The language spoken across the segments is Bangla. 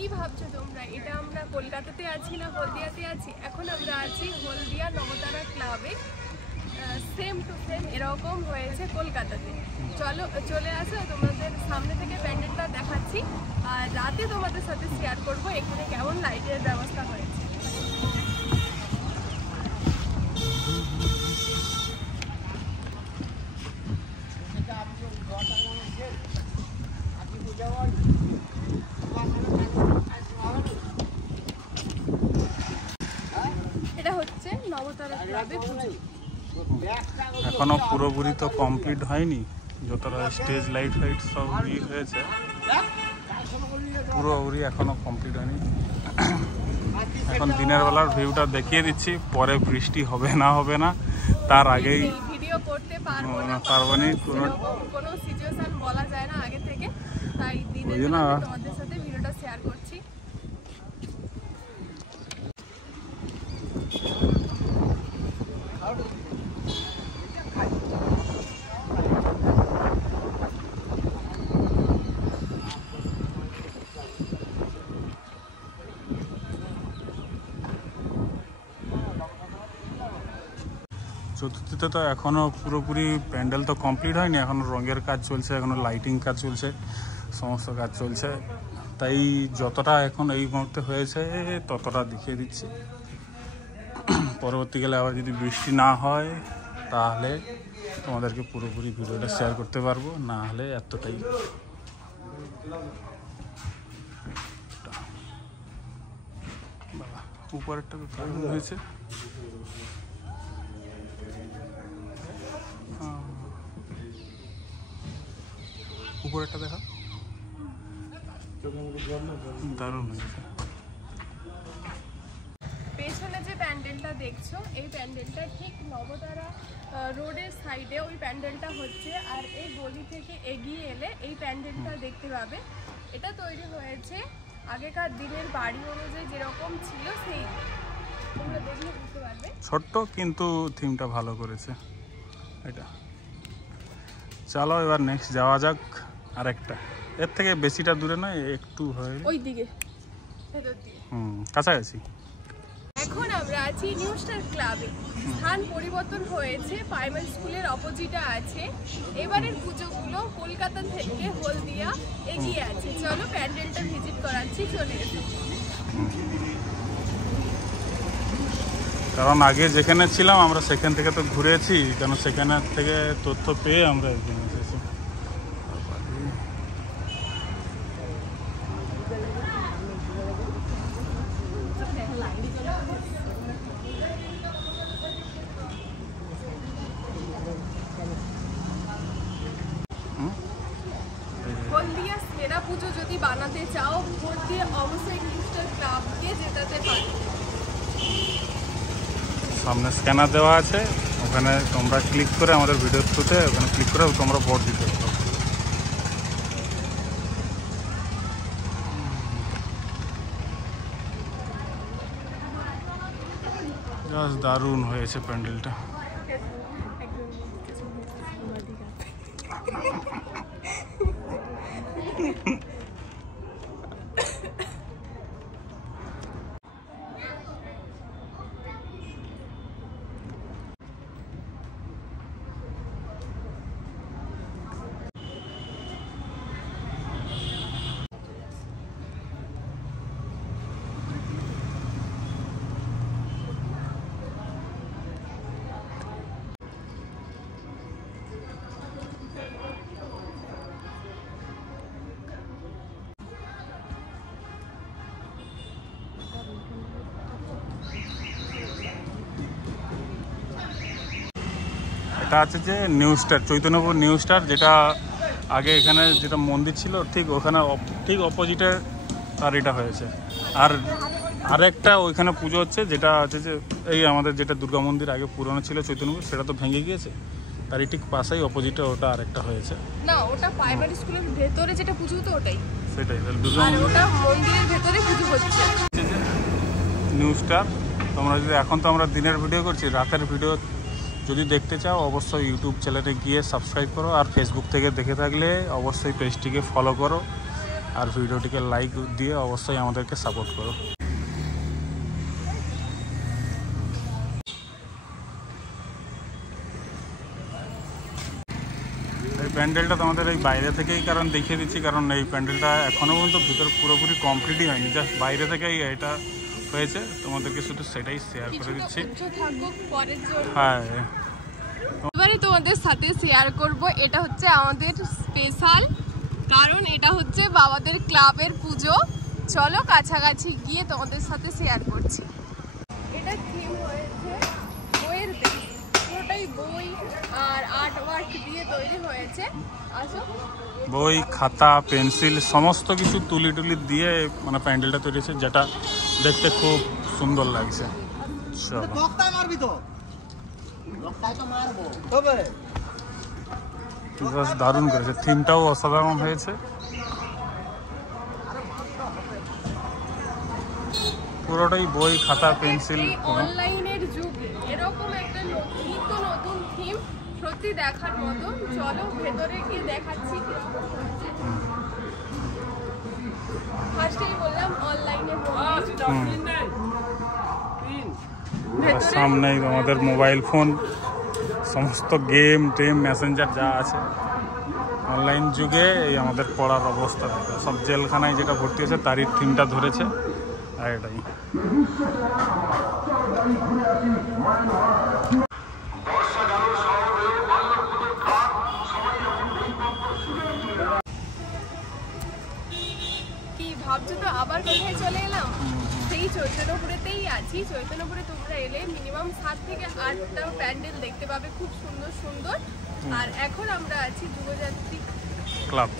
কি ভাবছো তোমরা, এটা আমরা কলকাতাতে আছি না হলদিয়াতে আছি? এখন আমরা আছি হলদিয়া নবতারা ক্লাবে। সেম টু সেম এরকম হয়েছে কলকাতাতে। চলো চলে আসো, তোমাদের সামনে থেকে প্যান্ডেলটা দেখাচ্ছি আর রাতে তোমাদের সাথে শেয়ার করব এখানে কেমন লাইটের ব্যবস্থা হয়েছে। এটা হচ্ছে নবতারা ক্লাবে পুজো। এখনো পুরোপুরি তো কমপ্লিট হয়নি, যতটা স্টেজ লাইট ফাইট সব হয়েছে পুরোপুরি এখনো কমপ্লিট হয়নি। এখন দিনের বেলার ভিউটা দেখিয়ে দিচ্ছি, পরে বৃষ্টি হবে না তার আগেই ভিডিও করতে পারবো না, কোনো সিচুয়েশন বলা যায় না আগে থেকে, তাই দিনের বেলা তোমাদের সাথে ভিডিওটা শেয়ার করছি। চতুর্থীতে তো এখনও পুরোপুরি প্যান্ডেল তো কমপ্লিট হয়নি, এখনও রঙের কাজ চলছে, এখনও লাইটিং কাজ চলছে, সমস্ত কাজ চলছে। তাই যতটা এখন এই মুহূর্তে হয়েছে ততটা দেখিয়ে দিচ্ছি। পরবর্তীকালে আবার যদি বৃষ্টি না হয় তাহলে তোমাদেরকে পুরোপুরি ভিডিওটা শেয়ার করতে পারবো, না হলে এতটাই। উপরেরটা তো দারুণ হয়েছে। উপরেরটা দেখা দারুণ হয়েছে। পেছনে যে প্যান্ডেলটা দেখছো, এই প্যান্ডেলটা ঠিক নবতারা রোডের সাইডে ওই প্যান্ডেলটা হচ্ছে, আর এই গলি থেকে এগিয়ে এলে এই প্যান্ডেলটা দেখতে পাবে। এটা তৈরি হয়েছে আগেকার দিনের বাড়ি অনুযায়ী যেরকম ছিল সেই, তোমরা দেখলে বুঝতে পারবে। ছোট্ট কিন্তু থিমটা ভালো করেছে এটা। চলো এবার নেক্সট যাওয়া যাক আরেকটা, এর থেকে বেশিটা দূরে নয়, একটু হয় ওই দিকে ভেতর দিকে, কাছাকাছি। এখন আমরা আছি নিউ স্টার ক্লাবে। স্থান পরিবর্তন হয়েছে, প্রাইমারি স্কুলের অপোজিটে আছে। এবারের পুজোগুলো কলকাতা থেকে হলদিয়া এগিয়ে আছে। চলো প্যান্ডেলটা ভিজিট করাচ্ছি, চলে এসো। কারণ আগে যেখানে ছিলাম আমরা সেখান থেকে তো ঘুরেছি, কেন সেখানে থেকে তথ্য পেয়ে আমরা এখানে এসেছি। হলদিয়া সেরা পুজো যদি বানাতে চাও, ভোট দিয়ে অবশ্যই নিউ স্টার ক্লাবকে জেতাতে পারো। সামনে স্ক্যানার দেওয়া আছে, ওখানে তোমরা ক্লিক করে আমাদের ভিডিও থ্রুতে ওখানে ক্লিক করে তোমরা ভোট দিতে পারো। জাস্ট দারুণ হয়েছে প্যান্ডেলটা। এটা আছে যে new star, Chaitanyapur new star, যেটা আগে এখানে যেটা মন্দির ছিল ঠিক ওখানে ঠিক অপোজিটে আর এটা হয়েছে। আর আরেকটা ওইখানে পুজো হচ্ছে, যেটা হচ্ছে যে এই আমাদের যেটা দুর্গা মন্দির আগে পুরনো ছিল চৈতন্যপুর, সেটা তো ভেঙে গিয়েছে, তারই ঠিক পাশেই অপোজিটে ওটা আরেকটা হয়েছে। না, ওটা প্রাইমারি স্কুলের ভেতরে যেটা পুজো হতো ওটাই, সেটাই দুর্গা আর ওটা মন্দিরের ভেতরে পুজো হচ্ছে। New star. তোমরা যদি এখন তো আমরা দিনের ভিডিও করছি, রাতের ভিডিও যদি দেখতে চাও অবশ্যই ইউটিউব চ্যানেলে গিয়ে সাবস্ক্রাইব করো, আর ফেসবুক থেকে দেখে থাকলে অবশ্যই পেজটিকে ফলো করো। আর ভিডিওটিকে লাইক দিয়ে অবশ্যই আমাদেরকে সাপোর্ট করো। এই প্যান্ডেলটা তোমাদের এই বাইরে থেকেই কারণ দেখিয়ে দিচ্ছি, কারণ এই প্যান্ডেলটা এখনও পর্যন্ত ভিতরে পুরোপুরি কমপ্লিটই হয়নি, জাস্ট বাইরে থেকেই এটা হয়েছে। তোমাদেরকে শুধু সেটাই শেয়ার করে দিচ্ছি। হ্যাঁ, এবারে তোমাদের সাথে শেয়ার করব, এটা হচ্ছে আমাদের স্পেশাল, কারণ এটা হচ্ছে বাবাদের ক্লাবের পুজো। চলো কাছাকাছি গিয়ে তোমাদের সাথে শেয়ার করছি। এটা থিম হয়েছে বইয়ের দেশ, পুরোটাই বই আর আর্ট ওয়ার্ক দিয়ে তৈরি হয়েছে। আসো, বই, খাতা, পেন্সিল সমস্ত কিছু তুলি দিয়ে মানে প্যান্ডেলটা তৈরি হয়েছে, যেটা দেখতে খুব সুন্দর লাগছে। দারুণ করেছে, থিমটাও অসাধারণ হয়েছে। পুরোটাই বই, খাতা, পেন্সিল। অনলাইনের যুগে এরকম একটা নতুন থিম সত্যি দেখার মতো। চলো ভেতরে গিয়ে দেখাচ্ছি। ফার্স্টেই বললাম অনলাইনের সামনেই আমাদের মোবাইল ফোন, সমস্ত গেম টেম, মেসেঞ্জার যা আছে অনলাইন যুগে এই আমাদের পড়ার অবস্থা থাকে। সব জেলখানায় যেটা ভর্তি হয়েছে তারই থিমটা ধরেছে। আর এটাই কি ভাবছো তো আবার কোথায় চলে এলাম? সেই চৈতন্যপুরেতেই আছি। চৈতন্যপুরে তোমরা এলে মিনিমাম 7 থেকে 8টা প্যান্ডেল দেখতে পাবে, খুব সুন্দর সুন্দর। আর এখন আমরা আছি যুবযাত্রী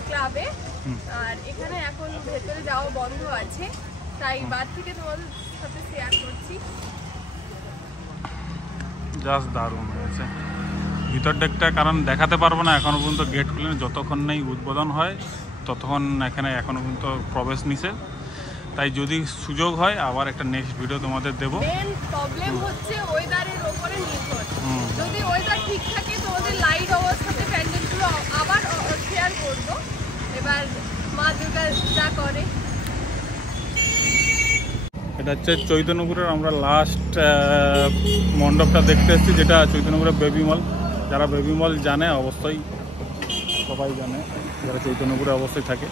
ক্লাবে, আর এখানে এখন ভেতরে যাওয়া বন্ধ আছে, তাই বার থেকে তোমাদের সাথে শেয়ার করছি। জাস্ট দারুণ হয়েছে ভিতর দিকটা, কারণ দেখাতে পারবো না এখনো পর্যন্ত, গেট খুলে যতক্ষণ নেই উদ্বোধন হয় ততক্ষণ এখানে এখনো পর্যন্ত প্রবেশ নিষেধ। তাই যদি সুযোগ হয় আবার একটা নেক্সট ভিডিও তোমাদের দেবো। মেন প্রবলেম হচ্ছে ওয়েদারের উপরে নির্ভর। যদি ওয়েদার ঠিক থাকে তোমাদের লাইট অবস্থাতে প্যান্ডেলগুলো আবার শেয়ার করব। এবার মা দুর্গা যা করে। এটা হচ্ছে চৈতন্যপুরের আমরা লাস্ট মণ্ডপটা দেখতে এসেছি, যেটা চৈতন্যপুরের বেবি মল। যারা বেবি মল জানে অবশ্যই, সবাই জানে যারা চৈতন্যপুরে অবশ্যই থাকে।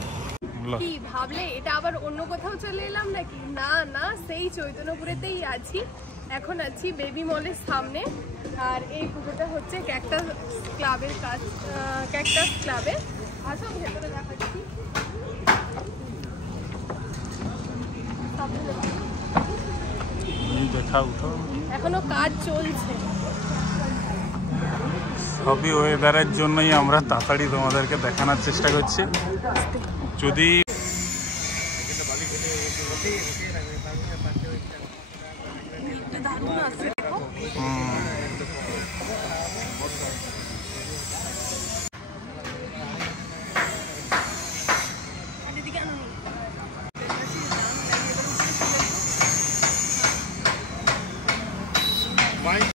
কি ভাবলে এটা আবার অন্য কোথাও চলে এলাম নাকি? না না, সেই চৈতন্যপুরেতেই আছি। এখন আছি বেবি মলের সামনে। আর এই পুজোটা হচ্ছে ক্যাকটাস ক্লাবের কাজ, ক্যাকটাস ক্লাবে। আসো ভেতরে দেখাচ্ছি। দেখা উঠো, এখনো কাজ চলছে। সবই ওয়েদারের জন্যই আমরা তাড়াতাড়ি তোমাদেরকে দেখানোর চেষ্টা করছি। যদি দারুণ আছে, দেখো।